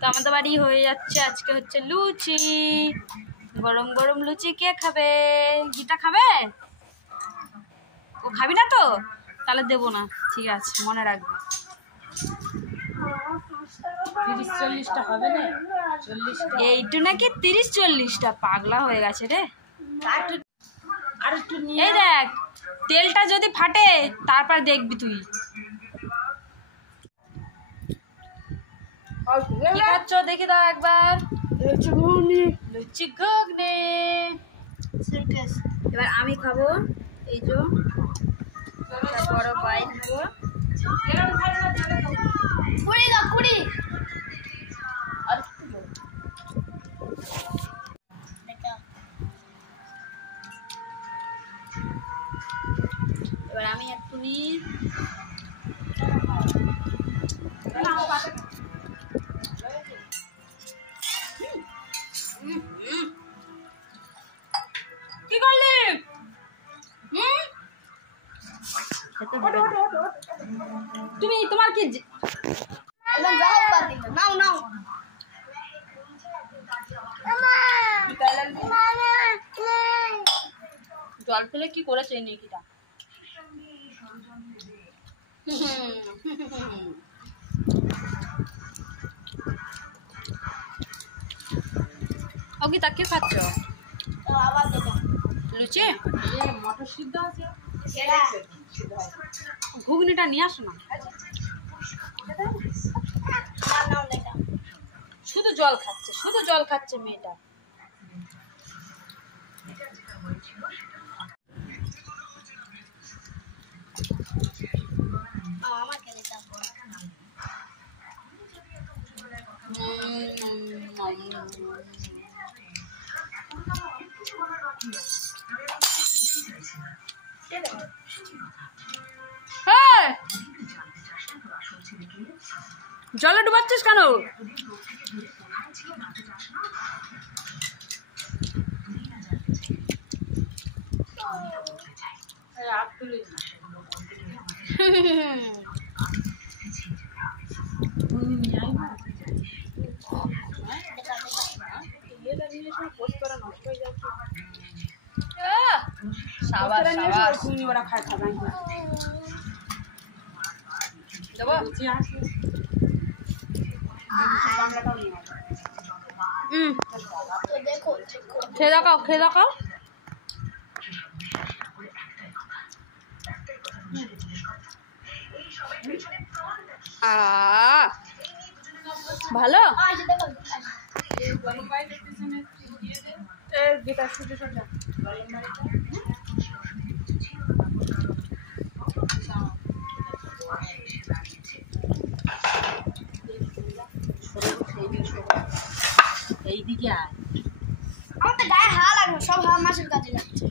তো আমাদের বাড়ি হয়ে যাচ্ছে আজকে হচ্ছে লুচি, গরম গরম লুচি। কে খাবে? গীতা খাবে? ও খাবি না তো? তাহলে দেবো না, ঠিক আছে, মনে রাখবে। 30-40টা হবে না, এইটু নাকি 30-40টা, পাগলা হয়ে গেছে রে। আর একটু এই দেখ, তেলটা যদি ফাটে তারপর দেখবি তুই। কি খাচ্ছ দেখি দাও একবার। লুচি ঘুগনি। এবার আমি খাবো, এই যে বড় পাই নেবো। এবার আমি একটুনি কি করলি? তুমি তোমার কি নাও নাও জল ফেলে কি করেছে নেকিটা? ও কি তাকে খাচ্ছ? লুচি মটর সিদ্ধ আছে, ঘুগনিটা নিয়ে আসো না। শুধু জল খাচ্ছে, শুধু জল খাচ্ছে মেয়েটা। জলে ডুবাচ্ছিস কেন? ওরা খায় খাবে খেয়ে দেখাও, খেয়ে দেখাও। ভালো। এইদিকে আয়, আমার তো গায়ে হাওয়া লাগবে, সব হাওয়া মাছের কাছে যাচ্ছে।